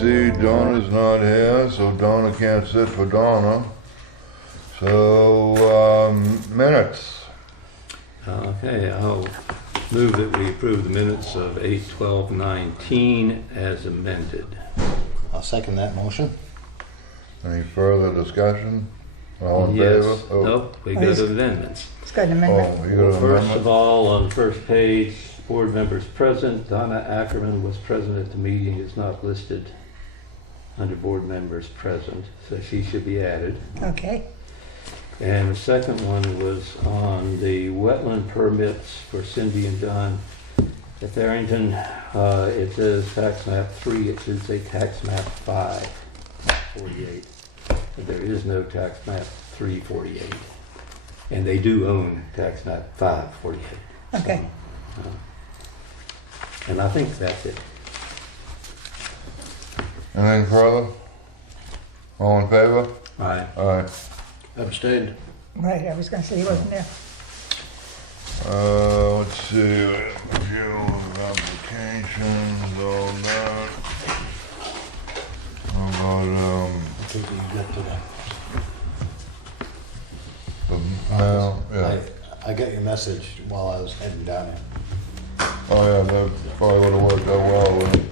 see, Donna's not here, so Donna can't sit for Donna. So, minutes. Okay, I'll move that we approve the minutes of 8/12/19 as amended. I'll second that motion. Any further discussion? All in Yes. favor? Oh. Nope, we go to amendments. It's got an Oh, amendment. you got Well, an first amendment? of all, on the first page, board members present. Donna Ackerman was present at the meeting, is not listed under board members present, so she should be added. Okay. And the second one was on the wetland permits for Cindy and John at Barrington. It says tax map 3, it should say tax map 548. But there is no tax map 348. And they do own tax map 548. Okay. And I think that's it. Anything further? All in favor? Aye. Aye. Abstained. Right, I was going to say he wasn't there. Let's see, review of applications, all that. How about, I think that you got to the mail, yeah. I got your message while I was heading down here. Oh yeah, that probably would've worked out well, wouldn't it?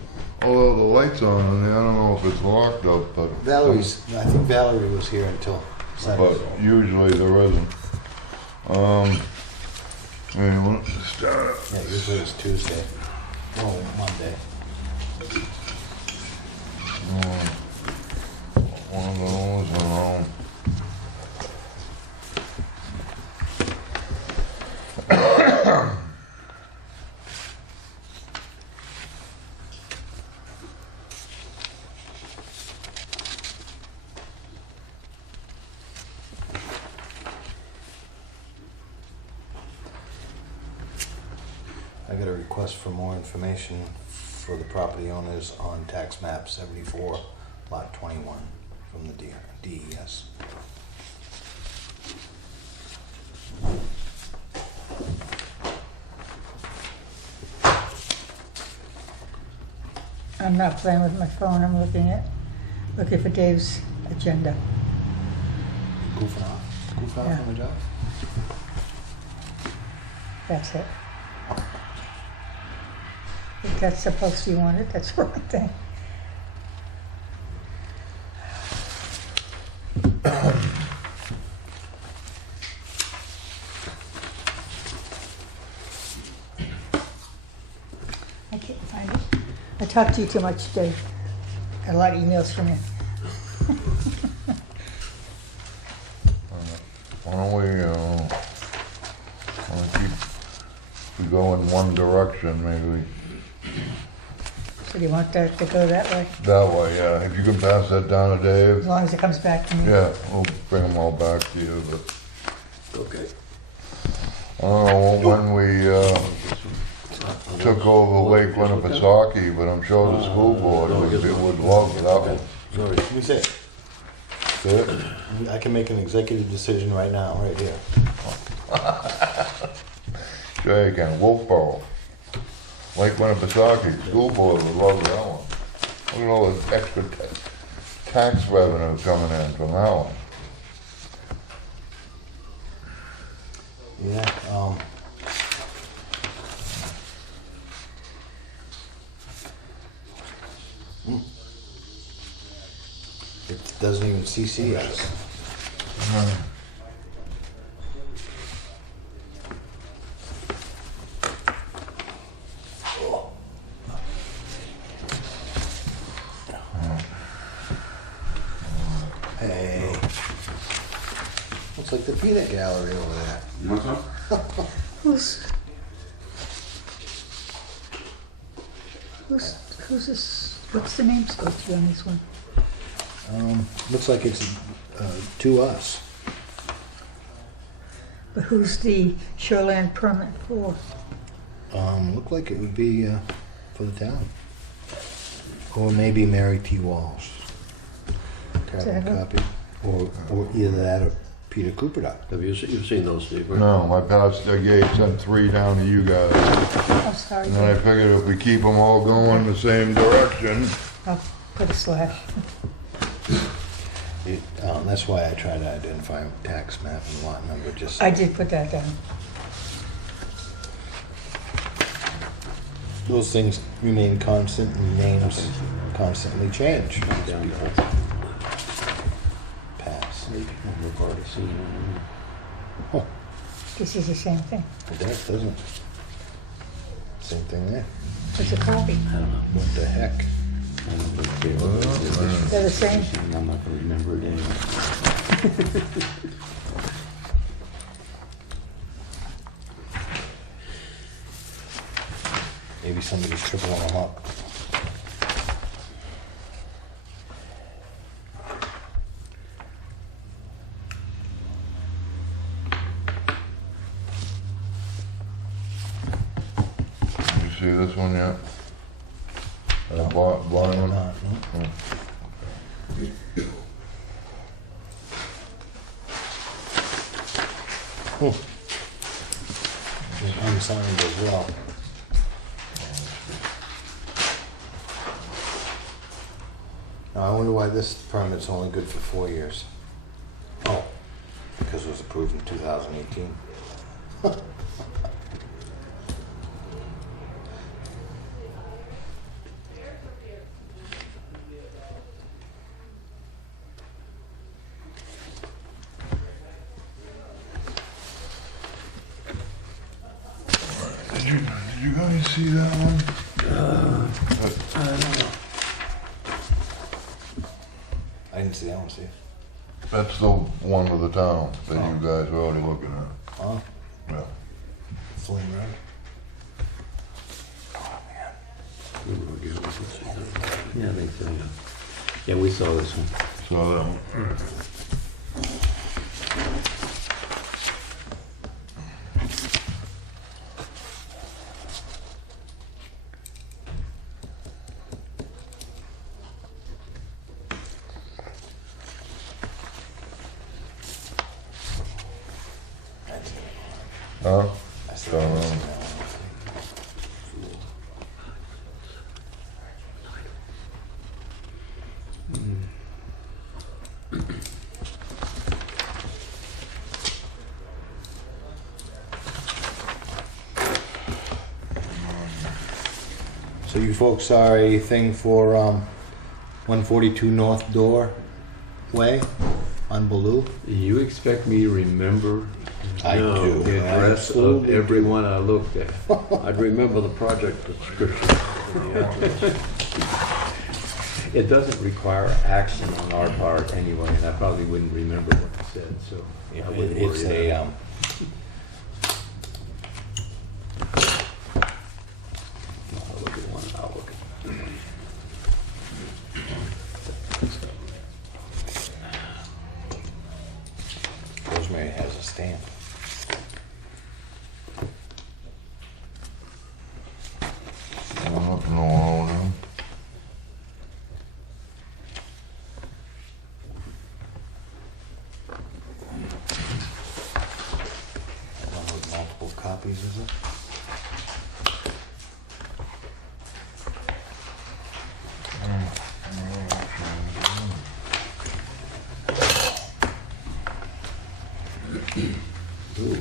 Although the light's on in there, I don't know if it's locked up, but. I think Valerie was here until But 7. usually there isn't. You want to start? Yeah, usually it's Tuesday. Oh, Monday. One of those, I got a request for more information for the property owners on tax map 74, lot 21 from the DES. I'm not playing with my phone. I'm looking for Dave's agenda. Goofing off? Goofing Yeah. off on the job? That's it. If that's supposed to be wanted, that's the wrong thing. I can't find it. I talk to you too much, Dave. Got a lot of emails from you. why don't we go in one direction, maybe. So do you want that to go that way? That way, yeah. If you can pass that down to As Dave. long as it comes back to me. Yeah, we'll bring them all back to you, but Okay. I don't know when we, took over Lake Winnipesaukee, but I'm sure the school board would love that one. Sorry, let me say, See it? I can make an executive decision right now, right here. Sure you can. Wolfboro. Lake Winnipesaukee, school board would love that one. Look at all the extra tax revenue coming in from that one. Yeah, it doesn't even CC us. Hey, looks like the peanut gallery over there. What's up? Who's this? What's the name supposed to be on this one? Looks like it's to us. But who's the shoreland permit for? Looked like it would be for the town. Or maybe Mary T. Walsh. Carbon Is that copy. Or either that or Peter Cooper doc. Have you've seen those, Steve? right? No, I passed, I sent 3 down to you guys. Oh, sorry. And then I figured if we keep them all going the same direction, Oh, Put a slash. That's why I try to identify tax map and lot number, just. I did put that down. Those things remain constant and names constantly change. Down there. Pass. We've already seen it. This is the same thing. It does, doesn't it? Same thing there. It's a copy. I don't know. What the heck? I don't know. They're the same. I'm not gonna remember it anyway. Maybe somebody's tripping on a hawk. You see this one yet? That blind one? No. It's unsigned as well. Now, I wonder why this permit's only good for 4 years. Oh, because it was approved in 2018. Did you guys see that one? I didn't see that one, Steve. That's the one with the town that you guys are already looking at. Huh? Yeah. Flynn Road? Yeah, I think so, yeah. Yeah, we saw this one. Saw that one. Huh? I still Don't haven't know. seen that one. So you folks saw a thing for 142 North Door Way on Baloo? You expect me to remember I do. the address of Absolutely everyone I looked at? I'd remember the project description. It doesn't require action on our part anyway, and I probably wouldn't remember what it said, so I wouldn't It's worry a about it. I'll look at one, I'll look at one. Rosemary has a stamp. Nothing wrong with them. One with multiple copies, is it? Ooh.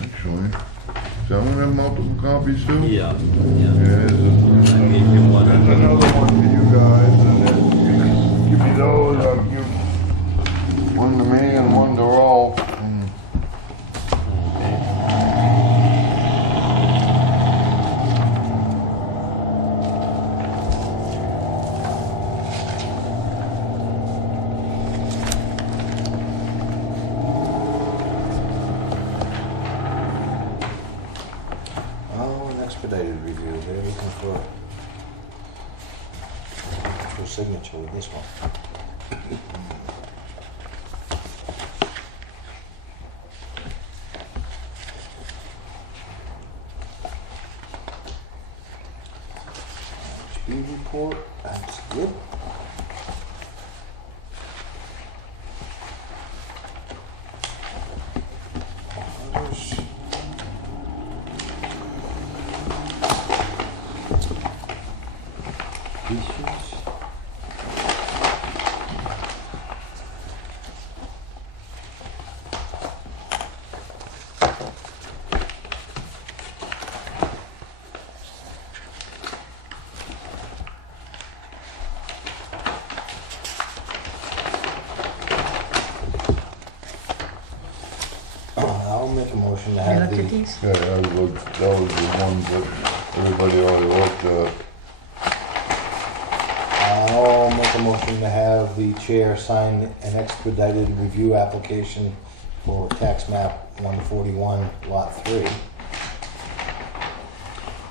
Actually, some of them multiple copies too? Yeah, Yeah, yeah. there's a- I gave you one. there's another one for you guys, and then give me those, I'll give one to me and one to Rolf. Oh, an expedited review. They're looking for a signature with this one. HB report. That's good. Others. make a motion to You have looked at the, these? Yeah, that was the ones that everybody already looked at. I'll make a motion to have the chair sign an expedited review application for tax map 141, lot 3.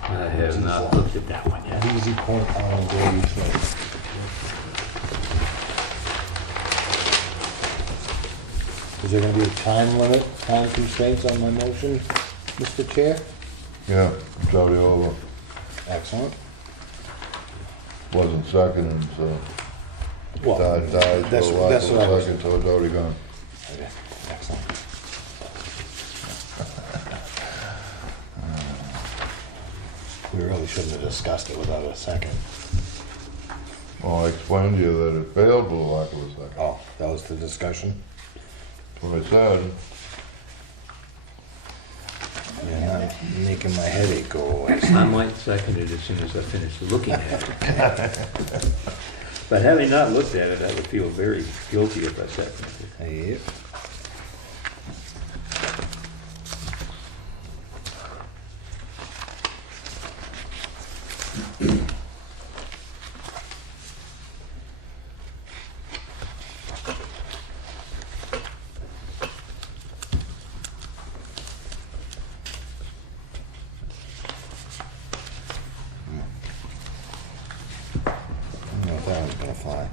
I have not looked at that one yet. Easy Point on Grady Place. Is there gonna be a time limit, time constraints on my motion, Mr. Chair? Yeah, it's already over. Excellent. Wasn't seconded, so. Well, Died, that's so what I lack of a was. second, so it's already gone. Okay, excellent. We really shouldn't have discussed it without a second. Well, I explained to you that it failed for the lack of a second. Oh, that was the discussion? That's what I said. You're not making my headache go away. I might second it as soon as I finish looking at it. But having not looked at it, I would feel very guilty if I seconded it. Yep. I don't know if that one's gonna fly.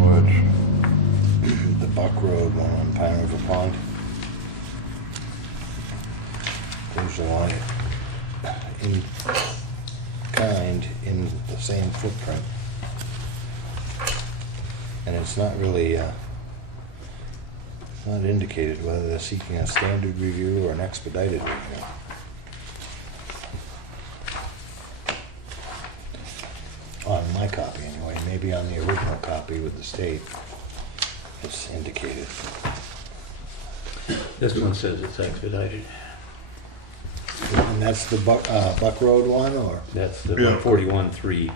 Which, The Buck Road one on Pine River Pond. Those are on in kind in the same footprint. And it's not really not indicated whether they're seeking a standard review or an expedited review. On my copy anyway, maybe on the original copy with the state, it's indicated. This one says it's expedited. And that's the Buck Road one, or? That's the Yeah. 141-3.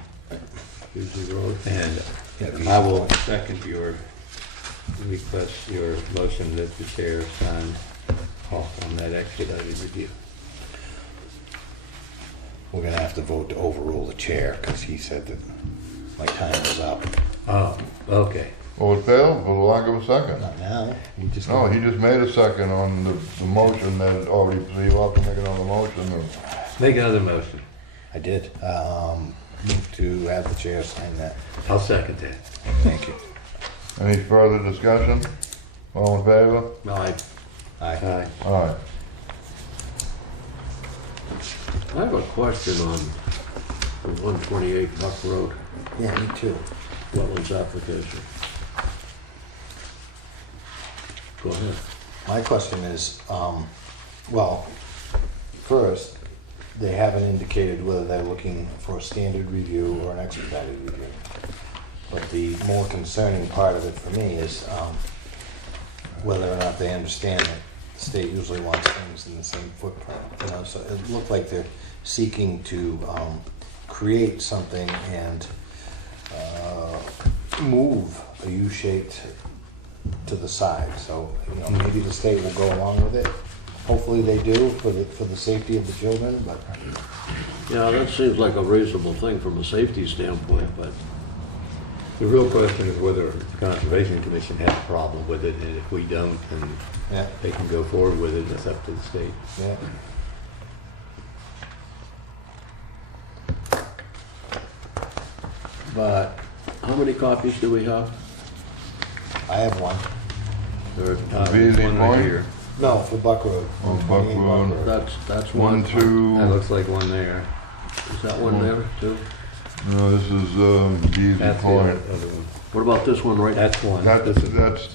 Busy Road. And Yeah, I will second your request, your motion that the chair sign off on that expedited review. We're gonna have to vote to overrule the chair, because he said that my time was up. Oh, okay. well, it failed for the lack of a second. Not now, he just. No, he just made a second on the motion that already, so you'll have to make another motion. Or- Make another motion. I did. Move to have the chair sign that. I'll second that. Thank you. Any further discussion? All in favor? Aye. Aye. Aye. All right. I have a question on the 128 Buck Road Yeah, me too. wetlands application. Go ahead. My question is, well, first, they haven't indicated whether they're looking for a standard review or an expedited review. But the more concerning part of it for me is whether or not they understand that the state usually wants things in the same footprint. You know, so it looked like they're seeking to create something and move a U-shaped to the side. So, you know, maybe the state will go along with it. Hopefully they do for the safety of the children, but Yeah, that seems like a reasonable thing from a safety standpoint, but The real question is whether the Conservation Commission has a problem with it, and if we don't, then yeah, they can go forward with it. It's up to the state. yeah. But how many copies do we have? I have one. There- There's Busy one right Point? here. No, for Buck Road. Oh, Buck 128 Road. That's One, one. That two, looks like one there. Is that one there too? no, this is Busy That's the Point. other one. What about this one right? That's one.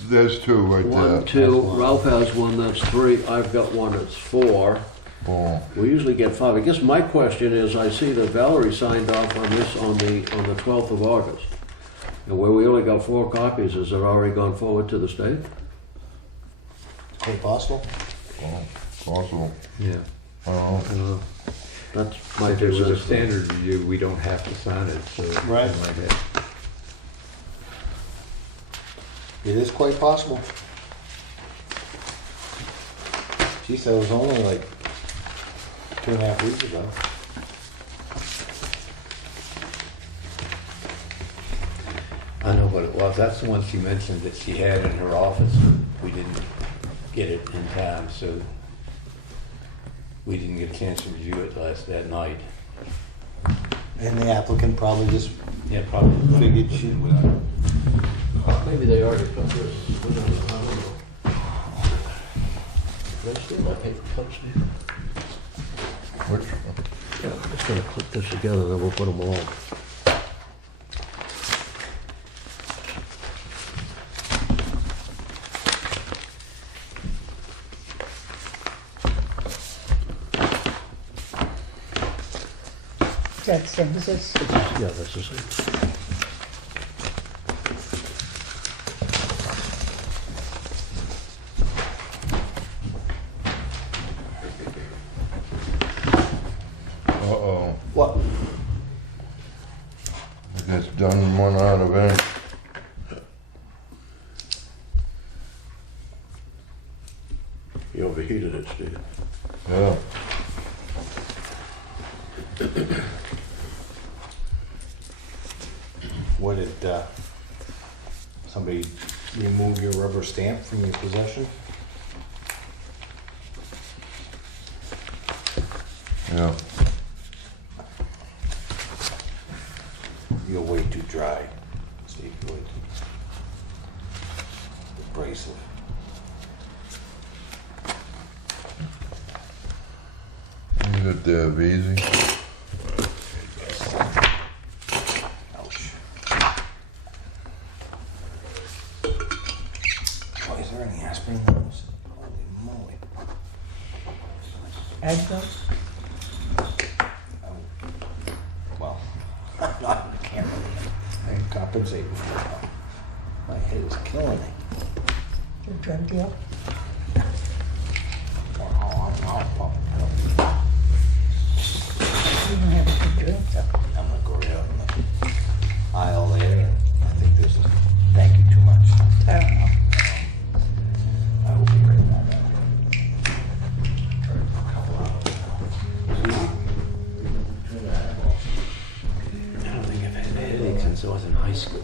There's two right One, there. two, That's one. Ralph has one, that's three, I've got one, that's four. Oh, We usually get five. I guess my question is, I see that Valerie signed off on this on the 12th of August. And where we only got 4 copies, has it already gone forward to the state? Quite possible. oh, possible. Yeah. I don't know. That's my If it was a 2 cents. standard review, we don't have to sign it, so. Right. I might have- It is quite possible. Geez, that was only like 2.5 weeks ago. I know what it was. That's the one she mentioned that she had in her office. We didn't get it in time, so we didn't get a chance to review it that night. And the applicant probably just Yeah, probably. figured she, Maybe they already got this. We don't know. I don't know. They still might take the post. Which, Yeah, I'm just gonna clip this together, then we'll put them all. That's census. Yeah, this is it. uh-oh, what? I guess done one out of ink. You overheated it, Steve. Yeah. What did, somebody remove your rubber stamp from your possession? Yeah. You're way too dry, Steve, you're way too abrasive. Leave it there, Beezy. Ouch. Oh, is there any aspirin in those? Holy moly. Advil. Well, I'm not on camera. I can compensate for it. My head is killing me. The drug deal. You don't have a good drink, so. I'm gonna go right out in the aisle there, and I think this is, thank you too much. I don't know. I will be right back. I don't think I've had a headache since I was in high school.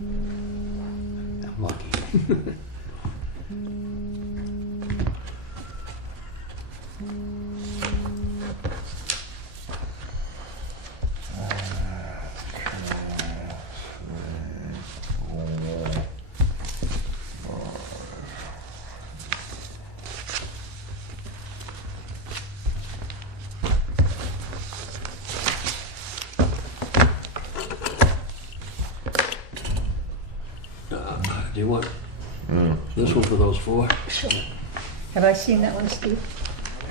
I'm lucky. Do you want Yeah. this one for those four? Sure. Have I seen that one, Steve?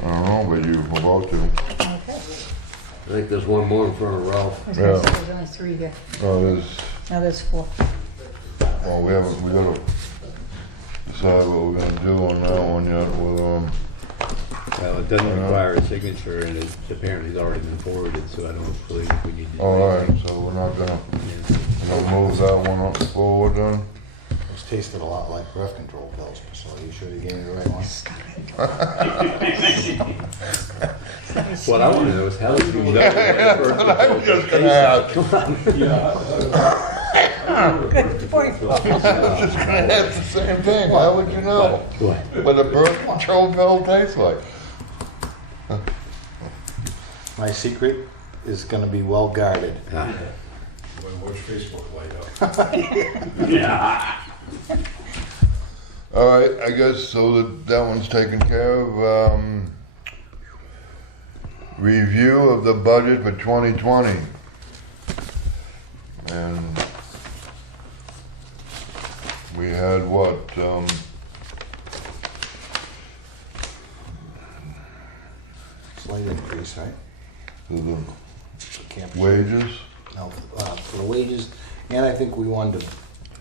I don't know, but you're about to. Okay. I think there's one more in front of Ralph. I was gonna Yeah. say there's only 3 here. Oh, there's, Now there's 4. well, we gotta decide what we're gonna do on that one yet with, Well, it doesn't require a signature, and it apparently has already been forwarded, so I don't believe we need to. all right, so we're not gonna move that one up forward then? Those tasted a lot like birth control pills, so are you sure you gave me the right one? Stop it. What I want to know is how did you know? I'm just gonna ask. Good point. I was just gonna ask the same thing, how would you know? What? What a birth control pill tastes like? My secret is gonna be well guarded. Ah, Watch Facebook light up. All right, I guess so that one's taken care of. Review of the budget for 2020. And we had what, Slight increase, right? the For campus. wages? No, for the wages, and I think we wanted to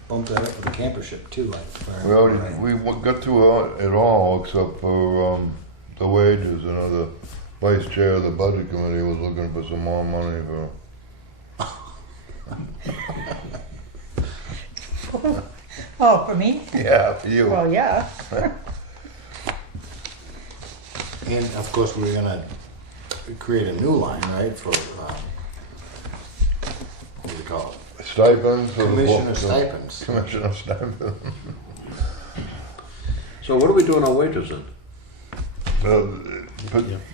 bump that up for the campership too, like. for- We already, we got through it all except for, the wages. You know, the vice chair of the budget committee was looking for some more money for. Oh, for me? Yeah, for you. Well, yeah. And of course, we're gonna create a new line, right, for, what do you call it? Stipends? or Commissioner stipends. Commissioner stipends. So what are we doing on wages then?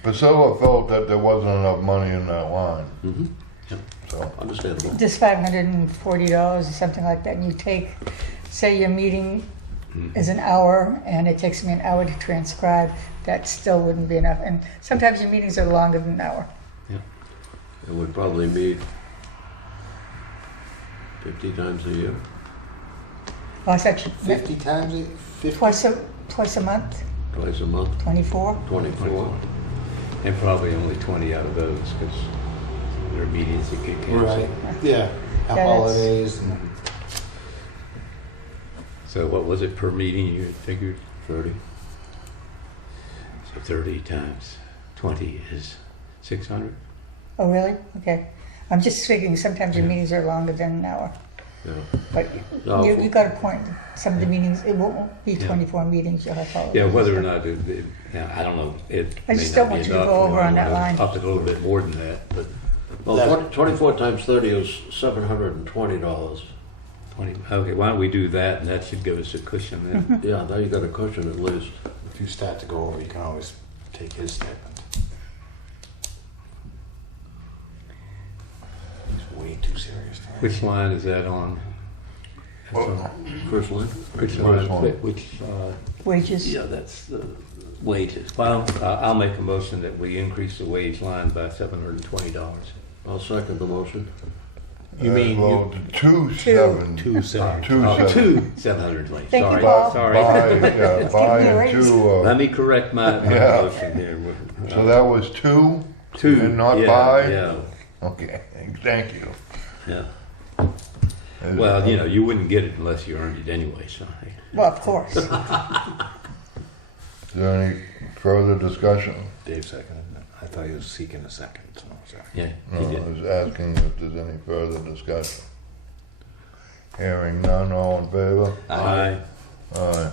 Priscilla felt that there wasn't enough money in that line, Mm-hmm. so. Understandable. Just $540 or something like that, and you take, say your meeting is an hour, and it takes me an hour to transcribe, that still wouldn't be enough. And sometimes your meetings are longer than an hour. It would probably meet 50 times a year. Well, I said 50 times, 50? twice a month, Twice a month, 24. 24. And probably only 20 out of those, because there are meetings that get canceled. Right, yeah, that's- holidays and, So what was it per meeting you figured? 30. So 30 times 20 is 600? Oh, really? Okay. I'm just figuring sometimes your meetings are longer than an hour. Yeah. But No, you got a point. Some of the meetings, it won't be Yeah. 24 meetings, you'll have holidays. Yeah, whether or not, yeah, I don't know. It I may just not don't be want you to enough. go We over on might that wanna line. Up it a little bit more than that, but Well, That- 24 times 30 is $720. 20, okay, why don't we do that, and that should give us a cushion then. Yeah, now you got a cushion at least. if you start to go over, you can always take his stipend. He's way too serious tonight. Which line is that on? That's on- First line? Which First line, one. which, Wages. yeah, that's the wages. Well, I'll make a motion that we increase the wage line by $720. I'll second the motion. You mean Well, 270. 270. 720. Thank you, Sorry, Paul. sorry. Buy, yeah, Let's buy give me a and raise. two, Let me correct my Yeah. motion here. so that was two? Two. And not yeah, buy? Yeah, Okay, thank you. yeah. Well, you know, you wouldn't get it unless you earned it anyway, so. Well, of course. Is there any further discussion? Dave seconded it. I thought he was seeking a second, so sorry. Yeah, No, he I did. was asking if there's any further discussion. Hearing none, all in favor? Aye. Aye.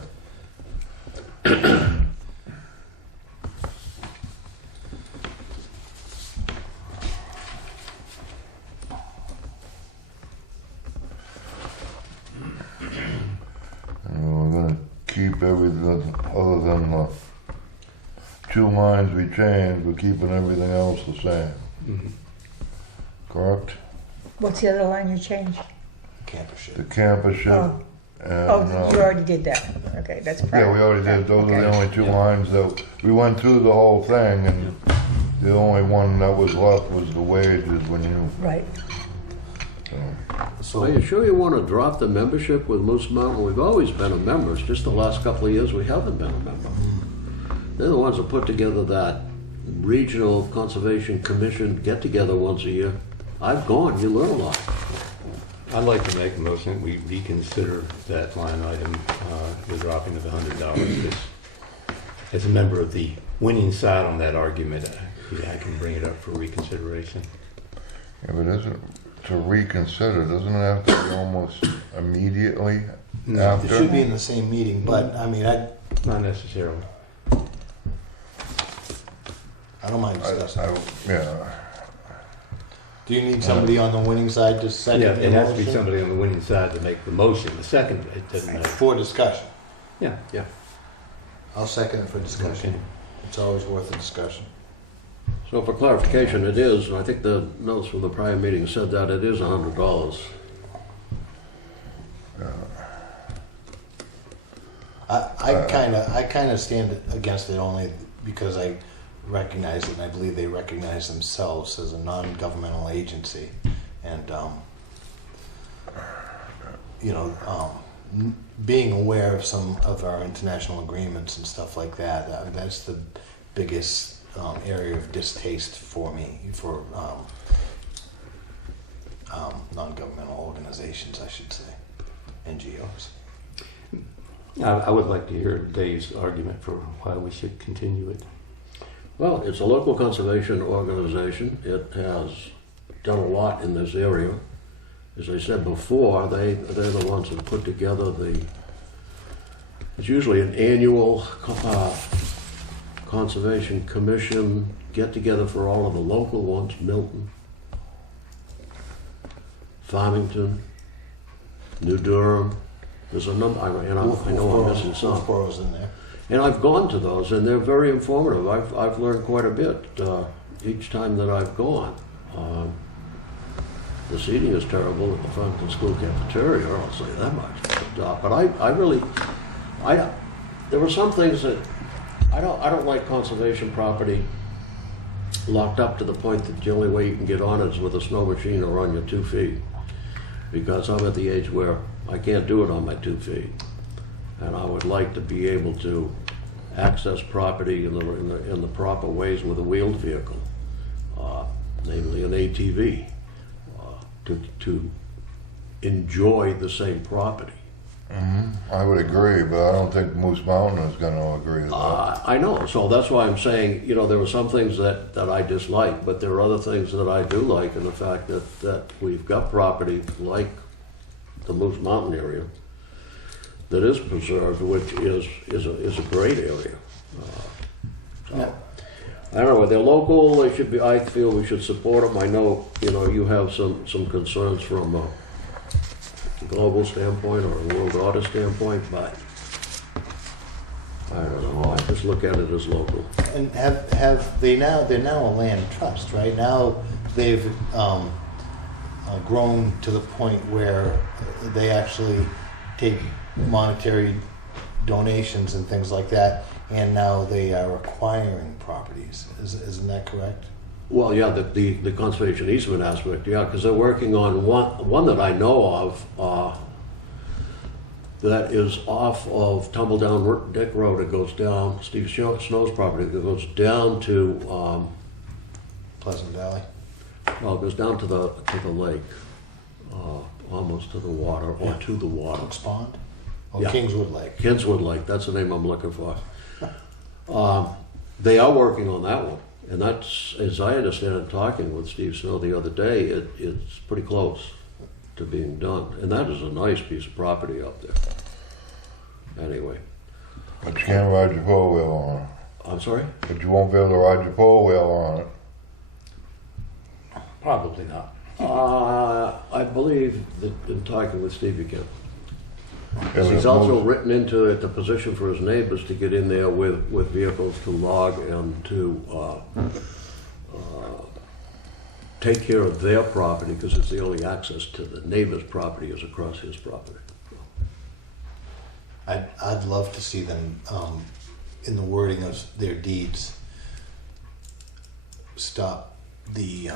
And we're gonna keep everything, other than the two lines we changed, we're keeping everything else the same, Mhm. correct? What's the other line you changed? Camper shit. The campus ship Oh, and, oh, you already did that. Okay, that's yeah, private. we already did, those are the Okay. only two Yeah. lines that, we went through the whole thing, and the only one that was left was the wages when you, Right. So, Are you sure you want to drop the membership with Moose Mountain? We've always been a member. It's just the last couple of years we haven't been a member. They're the ones that put together that regional conservation commission get-together once a year. I've gone. You learn a lot. I'd like to make a motion that we reconsider that line item, the dropping of $100. As a member of the winning side on that argument, I can bring it up for reconsideration. if it isn't to reconsider, doesn't it have to be almost immediately it after? should be in the same meeting, but, I mean, I Not necessarily. don't mind discussing. Yeah, Do you need somebody on the winning side to second Yeah, the it has to be motion? somebody on the winning side to make the motion. The second, it doesn't matter. For discussion. Yeah. I'll second it for discussion. Okay. It's always worth a discussion. So for clarification, it is, I think the notes from the prior meeting said that it is $100. I kind of stand against it only because I recognize it, and I believe they recognize themselves as a non-governmental agency, and being aware of some of our international agreements and stuff like that. That's the biggest area of distaste for me for non-governmental organizations, I should say, NGOs. I would like to hear Dave's argument for why we should continue it. Well, it's a local conservation organization. It has done a lot in this area. As I said before, they're the ones that put together it's usually an annual Conservation Commission get together for all of the local ones, Milton, Farmington, New Durham. There's a number, and I know I'm missing some. Wolfboro's in there. And I've gone to those, and they're very informative. I've learned quite a bit each time that I've gone. The seating is terrible at the Farmington School cafeteria, I'll say that much. But I really, there were some things that I don't like conservation property locked up to the point that the only way you can get on it is with a snow machine or on your 2 feet. Because I'm at the age where I can't do it on my 2 feet. And I would like to be able to access property in the proper ways with a wheeled vehicle, namely an ATV, to enjoy the same property. I would agree, but I don't think Moose Mountain is gonna agree with that. I know, so that's why I'm saying, there were some things that I dislike, but there are other things that I do like, and the fact that we've got property like the Moose Mountain area that is preserved, which is a great area. Yeah. I don't know, they're local, they should be, I feel we should support them. I know, you have some concerns from a global standpoint or a world order standpoint, but I don't know, I just look at it as local. And they're now a land trust, right? Now they've grown to the point where they actually take monetary donations and things like that, and now they are acquiring properties. Isn't that correct? Well, yeah, the conservation easement aspect, yeah, because they're working on one that I know of that is off of Tumble Down Dick Road. It goes down Steve Snow's property. It goes down to Pleasant Valley. well, it goes down to the lake, almost to the water or to the water. Cook's Pond? Or Yeah. Kingswood Lake? Kingswood Lake, that's the name I'm looking for. They are working on that one, and that's, as I understand it, talking with Steve Snow the other day, it's pretty close to being done. And that is a nice piece of property up there. Anyway, But you can't ride your four-wheel on it. I'm sorry? But you won't be able to ride your four-wheel on it. Probably not. I believe that in talking with Steve, you can. Yeah, He's but also most- written into it the position for his neighbors to get in there with vehicles to log and to take care of their property, because it's the only access to the neighbor's property is across his property. I'd love to see them, in the wording of their deeds, stop the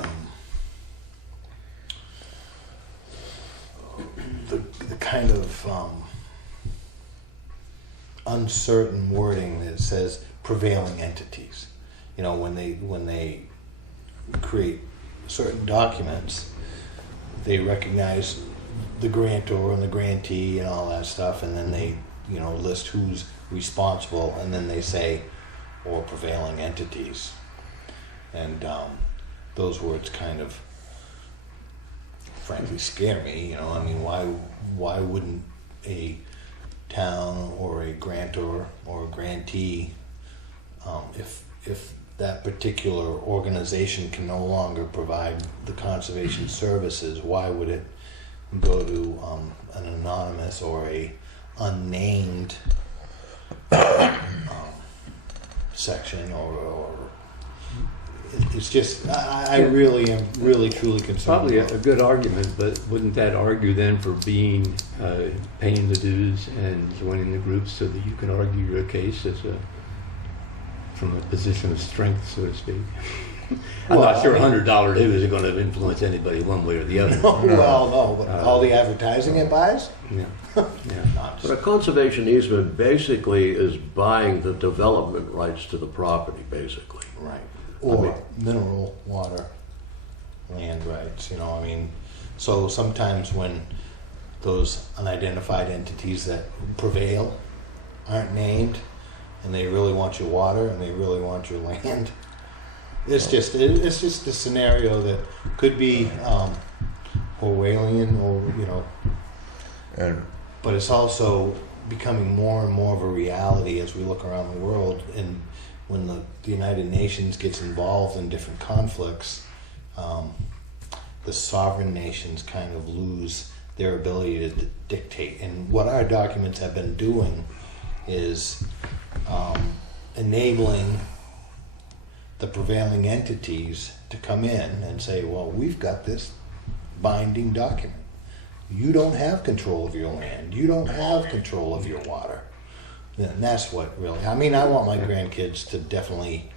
kind of uncertain wording that says prevailing entities. When they create certain documents, they recognize the grantor and the grantee and all that stuff, and then they list who's responsible, and then they say, or prevailing entities. And those words kind of frankly scare me. Why wouldn't a town or a grantor or a grantee, if that particular organization can no longer provide the conservation services, why would it go to an anonymous or a unnamed section or it's just I really am truly concerned. Probably a about good argument, but wouldn't that argue then for being, paying the dues and joining the groups so that you can argue your case from a position of strength, so to speak? I'm Well, not sure I mean- $100 dues are going to influence anybody one way or the other. No, but all the advertising it buys? Yeah. Yeah. No, But a conservation easement basically is buying the development rights to the property, basically. right. Or mineral water land rights, so sometimes when those unidentified entities that prevail aren't named and they really want your water and they really want your land, it's just a scenario that could be Orwellian or And but it's also becoming more and more of a reality as we look around the world. And when the United Nations gets involved in different conflicts, the sovereign nations kind of lose their ability to dictate. And what our documents have been doing is enabling the prevailing entities to come in and say, well, we've got this binding document. You don't have control of your land. You don't have control of your water. And that's what really, I mean, I want my grandkids to definitely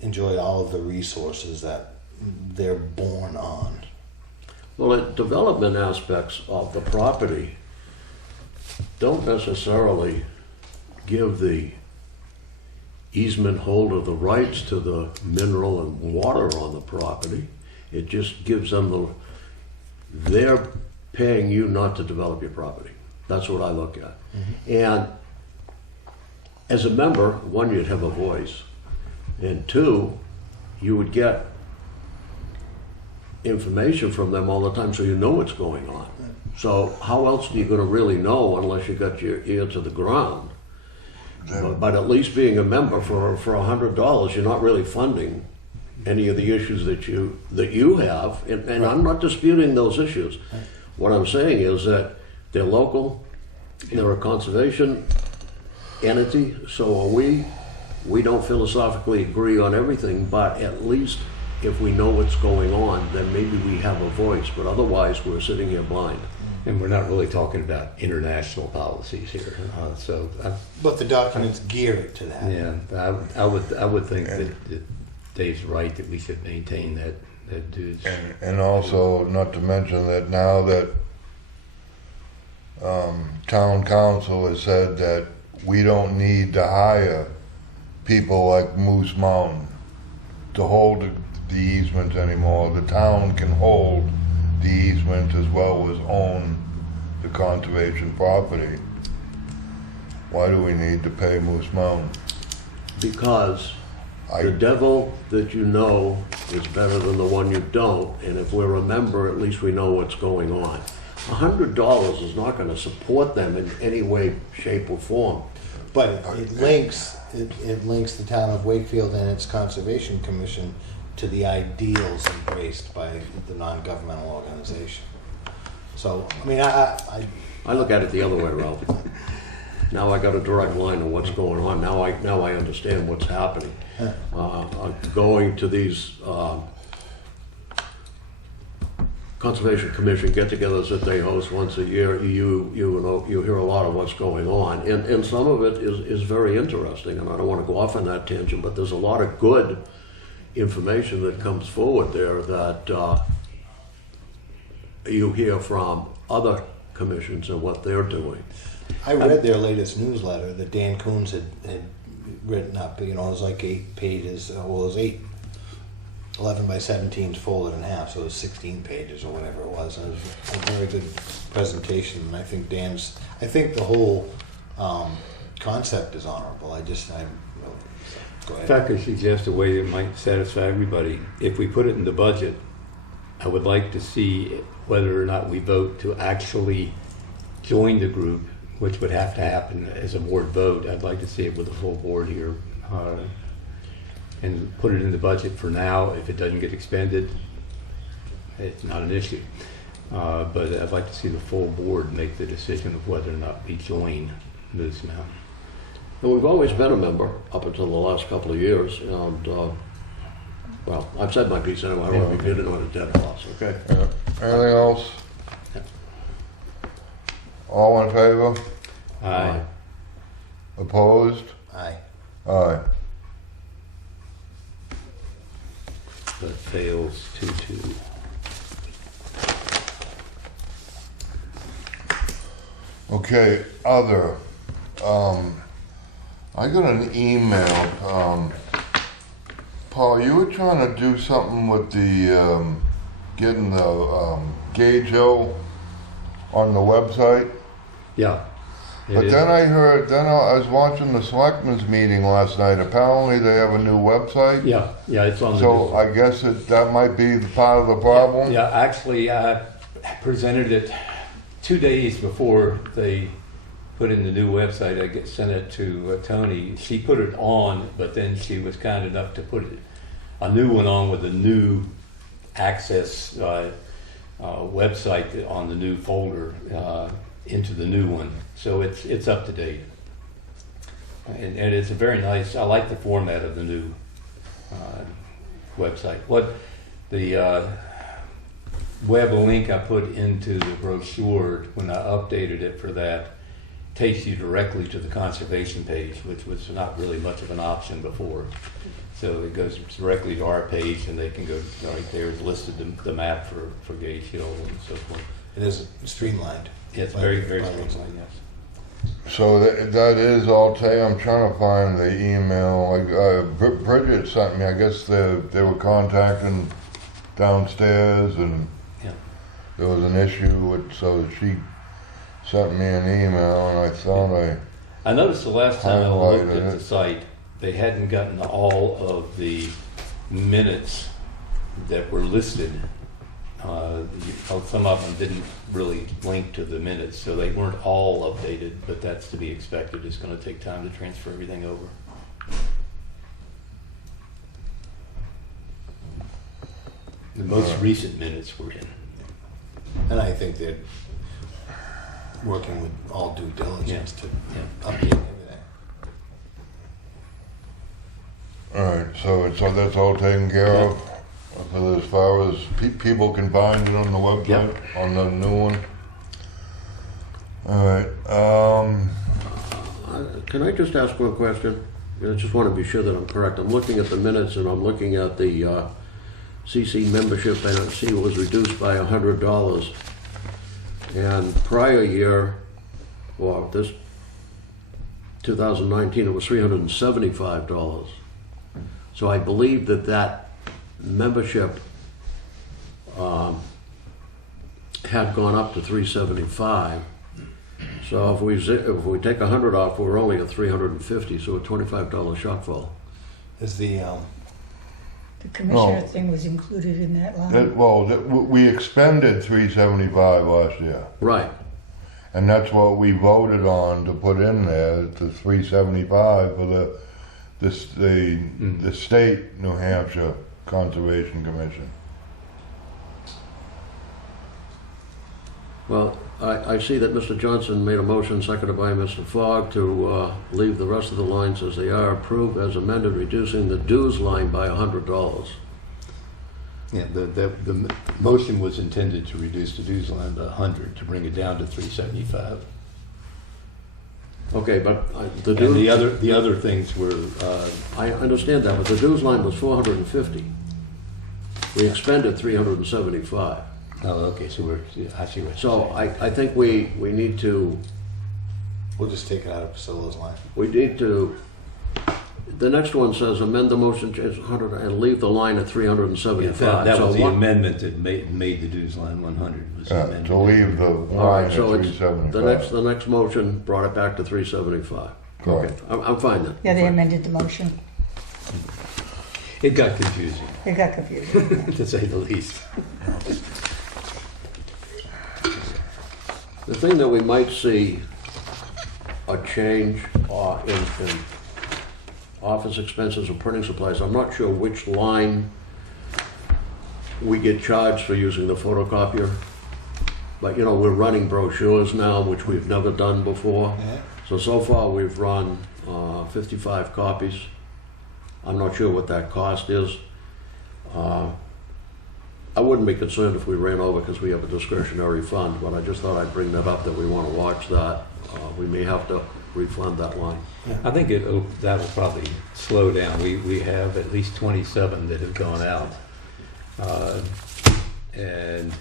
enjoy all of the resources that they're born on. Well, the development aspects of the property don't necessarily give the easement holder the rights to the mineral and water on the property. It just gives them they're paying you not to develop your property. That's what I look at. And as a member, one, you'd have a voice. And two, you would get information from them all the time so you know what's going on. So how else are you going to really know unless you got your ear to the ground? But at least being a member for $100, you're not really funding any of the issues that you have. And I'm not disputing those issues. What I'm saying is that they're local, they're a conservation entity, so are we. We don't philosophically agree on everything, but at least if we know what's going on, then maybe we have a voice, but otherwise we're sitting here blind. And we're not really talking about international policies here. But the documents gear it to that. Yeah, I would think that Dave's right that we should maintain that dude's. And also, not to mention that now that town council has said that we don't need to hire people like Moose Mountain to hold the easement anymore. The town can hold the easement as well as own the conservation property. Why do we need to pay Moose Mountain? Because the devil that you know is better than the one you don't, and if we're a member, at least we know what's going on. $100 is not going to support them in any way, shape, or form. But it links the town of Wakefield and its Conservation Commission to the ideals embraced by the non-governmental organization. So, I mean, I look at it the other way around. Now I got a direct line on what's going on. Now I understand what's happening. Going to these Conservation Commission get-togethers that they host once a year, you hear a lot of what's going on, and some of it is very interesting. And I don't want to go off on that tangent, but there's a lot of good information that comes forward there that you hear from other commissions and what they're doing. I read their latest newsletter that Dan Coons had written up. You know, it was like 8 pages. Well, it was 11 by 17s folded in half, so it was 16 pages or whatever it was. And it was a very good presentation. And I think the whole concept is honorable. Go ahead. In fact, I suggest a way that might satisfy everybody. If we put it in the budget, I would like to see whether or not we vote to actually join the group, which would have to happen as a board vote. I'd like to see it with a full board here, and put it in the budget for now. If it doesn't get expended, it's not an issue. But I'd like to see the full board make the decision of whether or not we join Moose Mountain. And we've always been a member up until the last couple of years, and well, I've said my piece anyway. I don't want to be bidding on a dead horse, okay? Yeah. Anything else? All in favor? Aye. Opposed? Aye. Aye. That fails 2-2. Okay, other. I got an email. Paul, you were trying to do something with the getting the Gage Hill on the website. Yeah. But then I was watching the selectmen's meeting last night. Apparently they have a new website. Yeah, it's on the. So I guess that might be the part of the problem. Yeah, actually, I presented it 2 days before they put in the new website. Sent it to Tony. She put it on, but then she was kind enough to put a new one on with a new access website on the new folder into the new one. So it's up to date. And it's a very nice, I like the format of the new website. What the web link I put into the brochure when I updated it for that takes you directly to the conservation page, which was not really much of an option before. So it goes directly to our page, and they can go right there. It's listed the map for Gage Hill and so forth. It is streamlined. Yeah, it's very streamlined, yes. So that is all. I'm trying to find the email. Like Bridget sent me. I guess they were contacting downstairs, and Yeah. there was an issue with. So she sent me an email, and I thought I noticed the last time I looked highlighted at the site, they hadn't gotten all of the minutes that were listed. Some of them didn't really link to the minutes, so they weren't all updated, but that's to be expected. It's going to take time to transfer everything over. The most recent minutes were in. And I think they're working with all due diligence to update everything. All right, so that's all taken care of. As far as people can find it on the website, on the new one. All right. Can I just ask one question? I just want to be sure that I'm correct. I'm looking at the minutes and I'm looking at the CC membership, and I see it was reduced by $100. And prior year, well, this 2019, it was $375. So I believe that membership had gone up to $375. So if we take 100 off, we're only at $350, so a $25 shortfall. Is the commissioner No. thing was included in that line. We expended $375 last year, Right. and that's what we voted on to put in there, the $375 for the state New Hampshire Conservation Commission. Well, I see that Mr. Johnson made a motion, seconded by Mr. Fogg, to leave the rest of the lines as they are, approve as amended, reducing the dues line by $100. Yeah, the motion was intended to reduce the dues line by 100 to bring it down to 375. Okay, but the And dues... the other things were I understand that, but the dues line was $450. We expended $375. oh, okay. So I see what. So I think we need to... we'll just take it out of Priscilla's line. We need to, the next one says amend the motion, change 100, and leave the line at 375. That So was the one- amendment that made the dues line 100. Was the amendment. To leave the All line right, at so it's, 375. the next motion brought it back to 375. Correct. Okay, I'm fine then. Yeah, they amended the motion. It got confusing, It got confusing. to say the least. The thing that we might see a change in office expenses or printing supplies, I'm not sure which line we get charged for using the photocopier. But, you know, we're running brochures now, which we've never done before. So far we've run 55 copies. I'm not sure what that cost is. I wouldn't be concerned if we ran over because we have a discretionary fund, but I just thought I'd bring that up, that we want to watch that. We may have to refund that line. I think that'll probably slow down. We have at least 27 that have gone out. And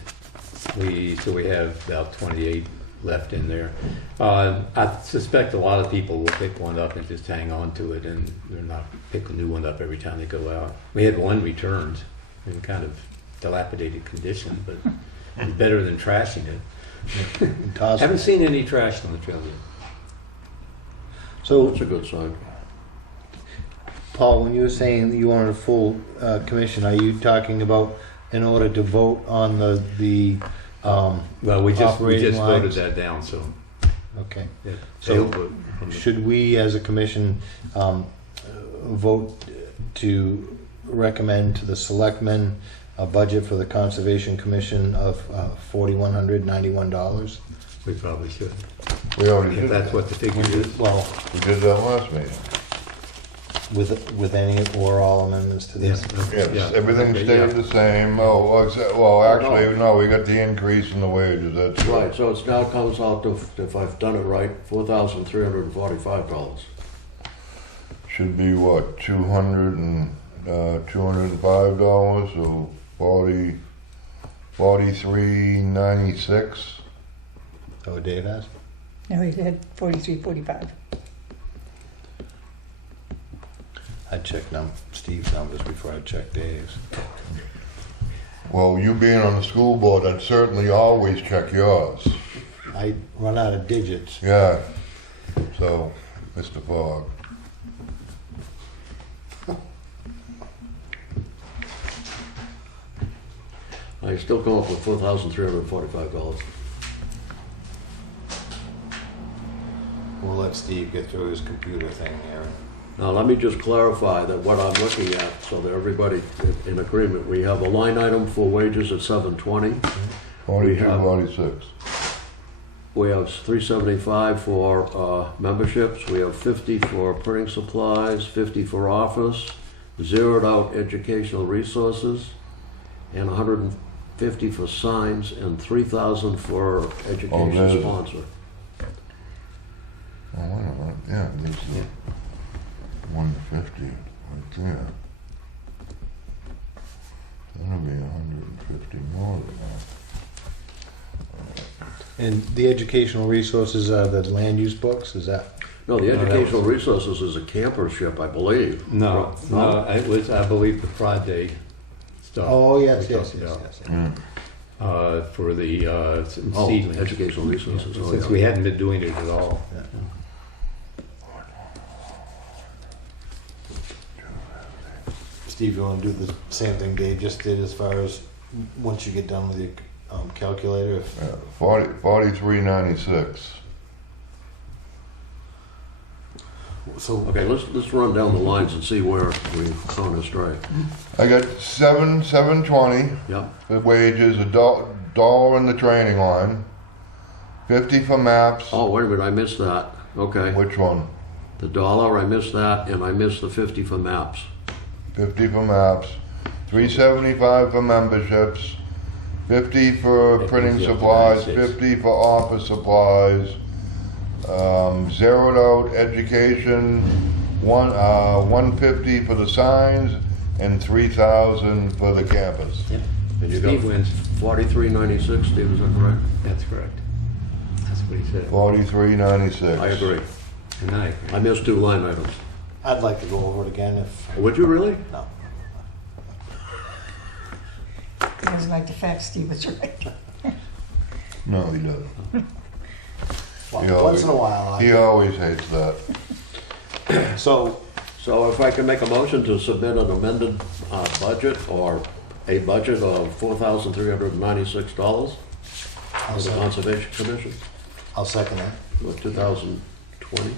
we have about 28 left in there. I suspect a lot of people will pick one up and just hang on to it, and they're not pick a new one up every time they go out. We had one returned in kind of dilapidated condition, but it's better than trashing it. Haven't seen any trash on the trail yet. So, That's a good sign. Paul, when you were saying that you wanted a full commission, are you talking about in order to vote on the Well, we just operating voted lines? that down, so Okay. Yeah. So should we, as a commission, vote to recommend to the selectmen a budget for the Conservation Commission of $4,191? We probably should, We already if did that's that. what the figure is. Well, We did that last meeting. with any or all amendments to this? Yes, everything Okay, stayed yeah. the same. Well, actually, no, we got the increase in the wages, that's Right, so it's now comes out to, if I've done it right, $4,345. Should be what, $205, so 43.96. Oh, Dave has? No, he had 43, 45. I'd check Steve's numbers before I check Dave's. Well, you being on the school board, I'd certainly always check yours. I run out of digits. Yeah, so, Mr. Fogg. I still come up with $4,345. We'll let Steve get through his computer thing here. Now, let me just clarify that what I'm looking at, so that everybody in agreement, we have a line item for wages at 720. 42, have- 46. We have 375 for memberships, we have 50 for printing supplies, 50 for office, zeroed out educational resources, and 150 for signs, and 3,000 for education there's- sponsor. Oh, wait a minute, yeah, there's the 150 right there. That'll be 150 more than that. And the educational resources are the land use books, is that? No, the No, that educational was- resources is a campership, I believe. No, no, it was, I believe, the Prod Day stuff. Oh, yes, We yes, talked yes, about, yes. Mm. For the Oh, seedlings. educational resources, oh, Since yeah. we hadn't been doing it at all. Steve, you wanna do the same thing Dave just did as far as, once you get done with your calculator? If- Yeah, 43.96. So, Okay, let's run down the lines and see where we've gone astray. I got 720 Yep, for wages, $1 in the training line, 50 for maps. oh, wait a minute, I missed that. Okay, Which one? the dollar, I missed that, and I missed the 50 for maps. 50 for maps, 375 for memberships, 50 for That printing brings you up to supplies, 96. 50 for office supplies, zeroed out education, 150 for the signs, and 3,000 for the campus. And you Steve got wins. 43.96, Steve, is that correct? That's correct. That's what he said. 43.96. I agree. And I I missed two line items. I'd like to go over it again if, Would you really? no. He doesn't like the fact Steve was right. No, he doesn't. Well, Yeah, once in a while, He always hates that. so, So if I can make a motion to submit an amended budget or a budget of $4,396 I'll for the second, Conservation Commission I'll second that. for 2020.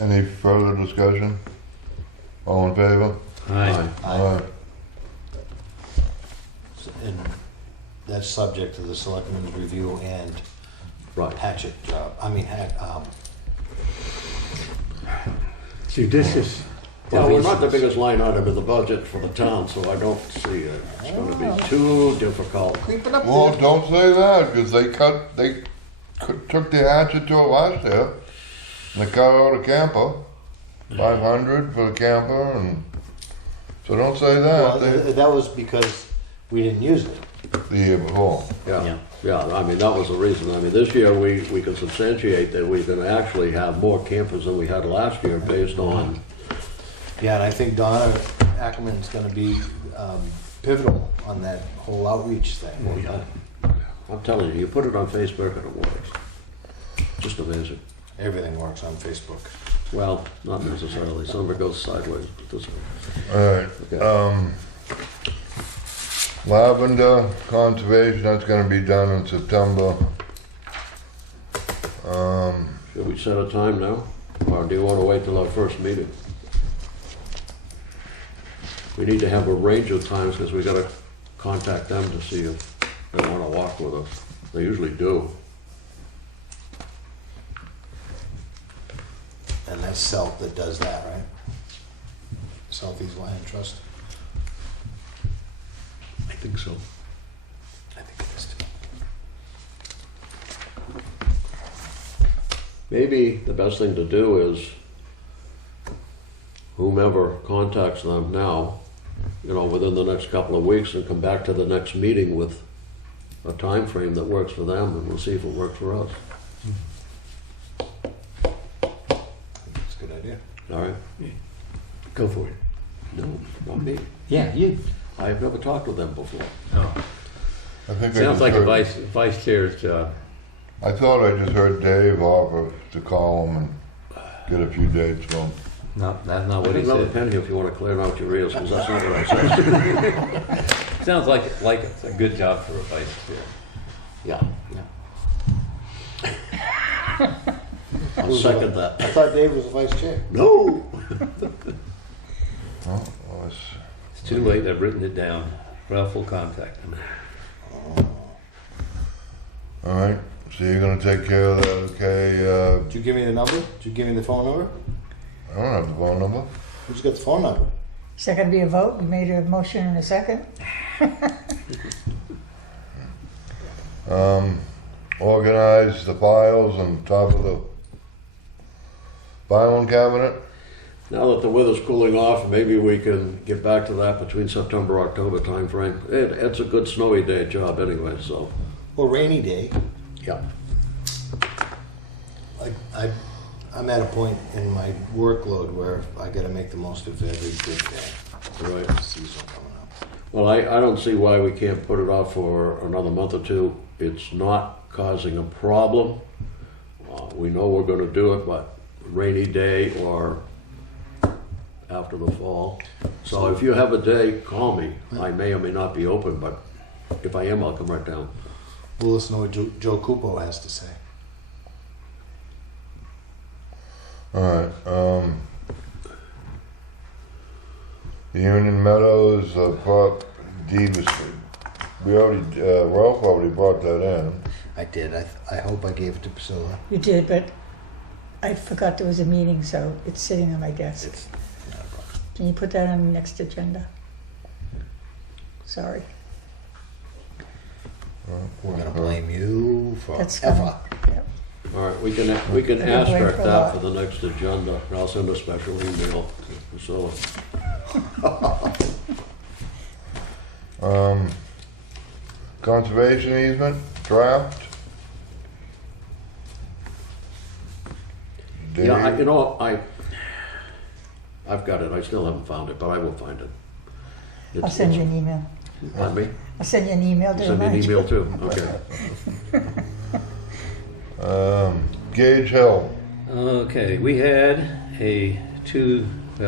Any further discussion? All in favor? Aye. Aye. And that's subject to the selectmen's review and Right. hatchet job, Judicious. Well, we're not the biggest line item in the budget for the town, so I don't see it. It's gonna be too difficult. creep it up Well, there. don't say that, because they took the hatchet to it last year. And they cut out a camper, 500 for the camper, and, so don't say Well, that, that was because we didn't use it. the year before. Yeah, yeah, I mean, that was the reason. I mean, this year we can substantiate that we're gonna actually have more campers than we had last year based on, Yeah, and I think Donna Ackerman's gonna be pivotal on that whole outreach thing. I'm telling you, you put it on Facebook and it works. Just amazing. Everything works on Facebook. Well, not necessarily. Some of it goes sideways, but this one. Alright, Okay. lavender conservation, that's gonna be done in September. Should we set a time now? Or do you want to wait till our first meeting? We need to have a range of times because we got to contact them to see if they want to walk with us. They usually do. And that's South that does that, right? Southeast Land Trust? I think so. I think it is too. Maybe the best thing to do is whomever contacts them now, within the next couple of weeks, and come back to the next meeting with a time frame that works for them, and we'll see if it works for us. That's a good idea. All right? Go for it. No, not me. Yeah, you. I have never talked with them before. Oh. I think I Sounds just like a heard- vice chair's job. I thought I just heard Dave offer to call him and get a few dates from him. No, that's not what Put he another said. pen here if you want to clear out your ears, because that's not what I said. Sounds like it's a good job for a vice chair. Yeah. I'll second that. I thought Dave was the vice chair. No! Oh, well, it's- It's too late, I've written it down. Ralph will contact him. all right, so you're gonna take care of that, okay? Did you give me the number? Did you give me the phone number? I don't have the phone number. Who's got the phone number? Is that gonna be a vote? We made a motion in a second? Organize the files on top of the filing cabinet. Now that the weather's cooling off, maybe we can get back to that between September, October timeframe. It's a good snowy day job anyway, so, Well, rainy day. yeah. I'm at a point in my workload where I gotta make the most of every good day. Right. Season coming up. Well, I don't see why we can't put it off for another month or two. It's not causing a problem. We know we're gonna do it, but rainy day or after the fall. So if you have a day, call me. I may or may not be open, but if I am, I'll come right down. We'll listen to what Joe Cupo has to say. All right. Union Meadows, deed was, Ralph already brought that in. I did. I hope I gave it to Priscilla. You did, but I forgot there was a meeting, so it's sitting on my desk. It's not a problem. Can you put that on the next agenda? Sorry. We're gonna blame you That's forever. fine. Yep. All right, we can I've been waiting asterisk for a that lot. for the next agenda. And I'll send a special email to Priscilla. Conservation easement, draft. Yeah, Dave? I've got it. I still haven't found it, but I will find it. I'll send you an email. Pardon me? I'll send you an email to Send me an remind you. email too. Okay. Gage Hill. Okay, we had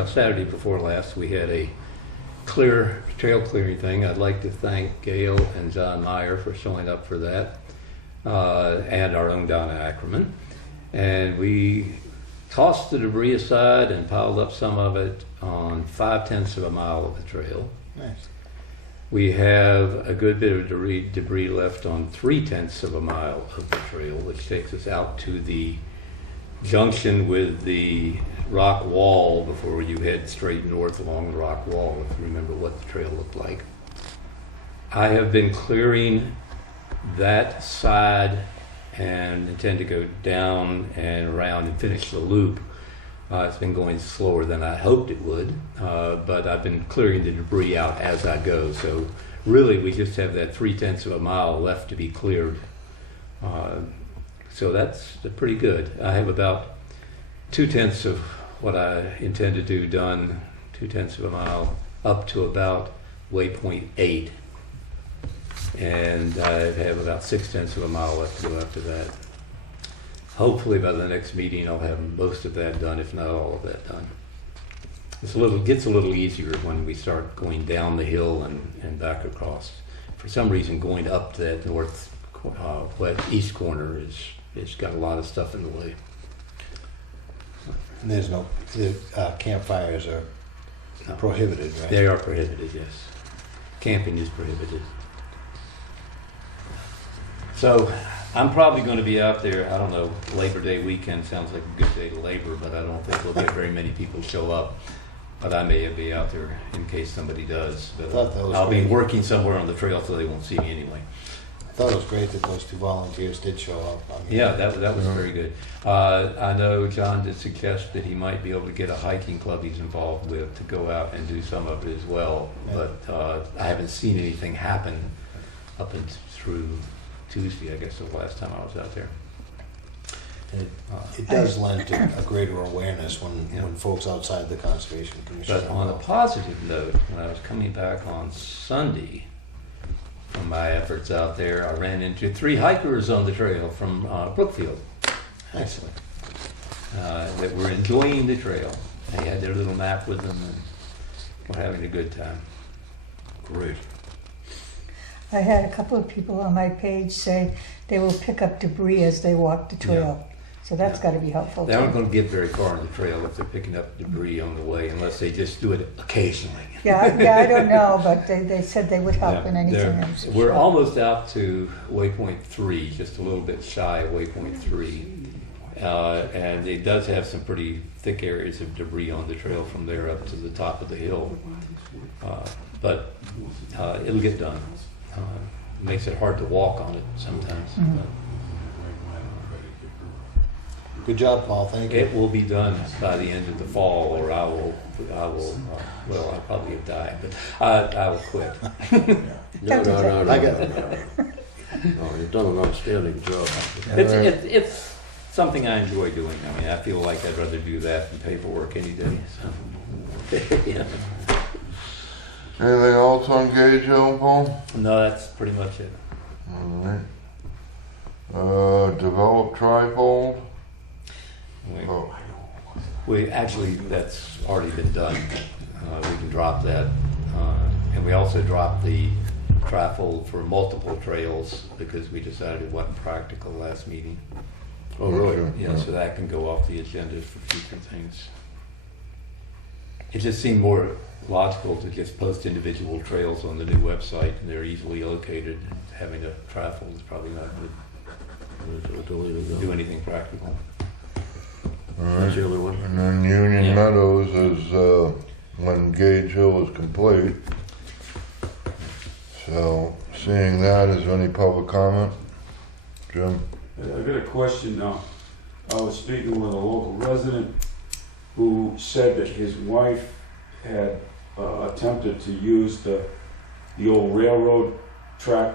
Saturday before last, we had a trail clearing thing. I'd like to thank Gail and John Meyer for showing up for that, and our own Donna Ackerman. And we tossed the debris aside and piled up some of it on 5/10 of a mile of the trail. Nice. We have a good bit of debris left on 3/10 of a mile of the trail, which takes us out to the junction with the rock wall before you head straight north along the rock wall, if you remember what the trail looked like. I have been clearing that side and intend to go down and around and finish the loop. It's been going slower than I hoped it would, but I've been clearing the debris out as I go. So really, we just have that 3/10 of a mile left to be cleared. So that's pretty good. I have about 2/10 of what I intend to do done, 2/10 of a mile up to about waypoint 8. And I have about 6/10 of a mile left to go after that. Hopefully by the next meeting I'll have most of that done, if not all of that done. Gets a little easier when we start going down the hill and back across. For some reason going up that east corner is it's got a lot of stuff in the way. There's no, campfires are No. prohibited, right? They are prohibited, yes. Camping is prohibited. So I'm probably going to be out there, I don't know, Labor Day weekend sounds like a good day to labor, but I don't think we'll get very many people show up. But I may be out there in case somebody does. But Thought that was I'll be great. working somewhere on the trail so they won't see me anyway. I thought it was great that those 2 volunteers did show up. I mean, Yeah, that was very good. I know John did suggest that he might be able to get a hiking club he's involved with to go out and do some of it as well. Yeah. But I haven't seen anything happen up and through Tuesday, I guess, the last time I was out there. and it does lend to a greater awareness when, Yeah. when folks outside the Conservation Commission. But are on a involved. positive note, when I was coming back on Sunday from my efforts out there, I ran into 3 hikers on the trail from Brookfield Excellent. that were enjoying the trail. They had their little map with them and were having a good time. Great. I had a couple of people on my page say they will pick up debris as they walk the trail. So that's got to be helpful They aren't too. going to get very far on the trail if they're picking up debris on the way, unless they just do it occasionally. Yeah, I don't know, but they said they would help Yeah, in anything. they're- I'm so We're sure. almost out to waypoint 3, just a little bit shy of waypoint 3. And it does have some pretty thick areas of debris on the trail from there up to the top of the hill. But it'll get done. Makes it hard to walk on it sometimes. Mhm. Good job, Paul. Thank But you. it will be done by the end of the fall, or I will, well, I'll probably have died, but I will quit. No. I got No, you've done an outstanding job. It's something I enjoy doing. I mean, I feel like I'd rather do that than paperwork any day. So. Yeah. Anything else on Gage Hill, Paul? No, that's pretty much it. Alright. Develop trifold? We, Oh, we actually, that's already been done. We can drop that. And we also dropped the trifold for multiple trails because we decided it wasn't practical last meeting. Oh, really? sure. Yeah, so that can go off the agenda for future things. It just seemed more logical to just post individual trails on the new website, and they're easily located. Having a trifold is probably not going to do anything practical. That's the other one. And then Union Yeah. Meadows is, when Gage Hill is complete. So, seeing that, is there any public comment? Jim? I got a question now. I was speaking with a local resident who said that his wife had attempted to use the old railroad trail,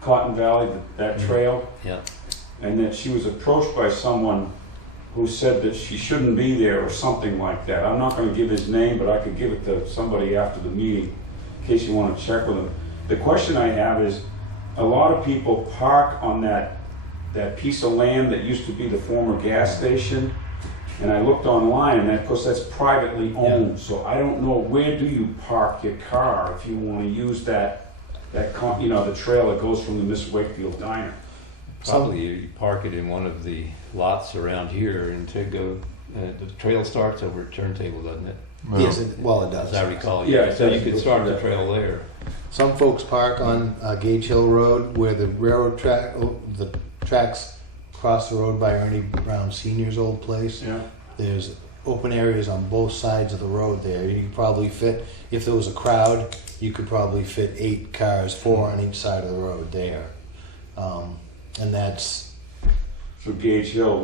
Cotton Valley, that trail, Yeah. and that she was approached by someone who said that she shouldn't be there or something like that. I'm not gonna give his name, but I could give it to somebody after the meeting in case you wanna check with him. The question I have is, a lot of people park on that piece of land that used to be the former gas station. And I looked online, and of course that's privately owned, so I don't know, where do you park your car if you wanna use the trail that goes from the Miss Wakefield Diner? Probably you park it in one of the lots around here and to go, the trail starts over at Turntable, doesn't it? Yes, it does. As I recall. Yeah, So you it could does. start the trail there. Some folks park on Gage Hill Road where the railroad track, the tracks cross the road by Ernie Brown Senior's old place. Yeah. There's open areas on both sides of the road there. You could probably fit, if there was a crowd, you could probably fit 8 cars, 4 on each side of the road there. And that's, So Gage Hill,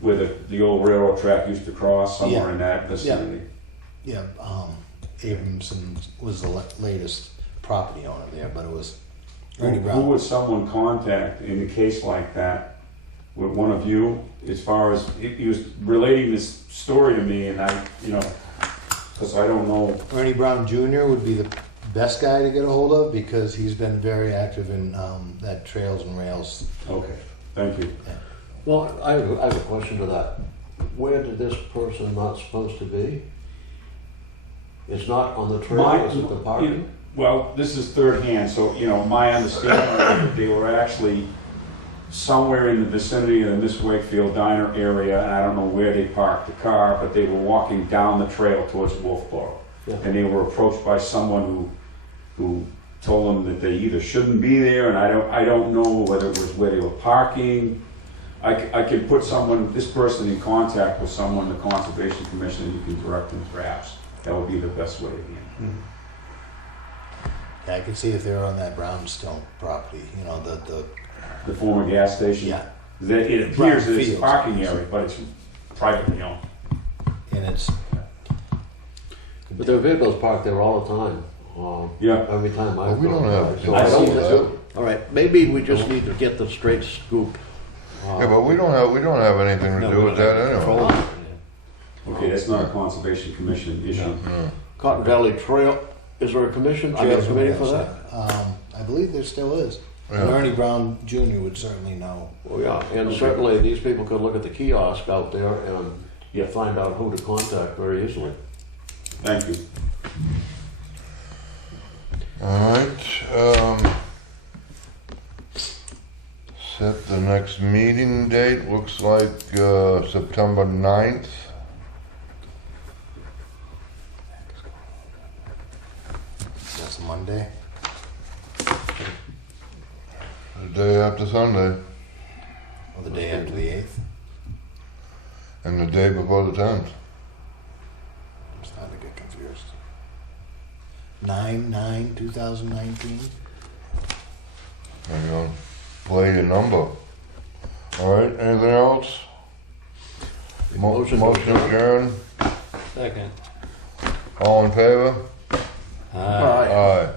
where the old railroad track used to cross, somewhere in that vicinity. yeah, Abramson was the latest property owner there, but it was Ernie Who Brown. would someone contact in a case like that? Would one of you, as far as, he was relating this story to me, and because I don't know. Ernie Brown Jr. would be the best guy to get a hold of because he's been very active in that Trails and Rails. Okay, thank you. Well, I have a question to that. Where did this person not supposed to be? It's not on the trail, is it the parking? Well, this is third hand, so, my understanding is that they were actually somewhere in the vicinity of the Miss Wakefield Diner area, and I don't know where they parked the car, but they were walking down the trail towards Wolfboro. Yeah. And they were approached by someone who told them that they either shouldn't be there, and I don't know whether it was where they were parking. I could put this person in contact with someone, the Conservation Commission, and you can direct them perhaps. That would be the best way to handle it. Yeah, I can see if they're on that brownstone property, you know, The former gas station. yeah, It appears that it's a Fields. parking area, but it's privately owned. and it's. But there are vehicles parked there all the time. Yeah. Every time I Well, we go don't by. have- So I've I don't seen it know. too. All right, maybe we just need to get the straight scoop. Yeah, but we don't have anything to No, do we with don't that have anyway. control of it. Okay, that's not a Conservation Commission issue. Yeah. Cotton Valley Trail, is there a commission, I mean, a committee for that? I believe there still is. Yeah. And Ernie Brown Jr. would certainly know. Well, yeah, and Okay. certainly these people could look at the kiosk out there and Yeah. find out who to contact very easily. Thank you. All right, set the next meeting date, looks like, September 9th. That's Monday. The day after Sunday, Or the day after the 8th. and the day before the 10th. I'm starting to get confused. 9/9/2019. There you go. Play your number. All right, anything else? Motion to Motion adjourned. Second. All in favor? Aye. Aye.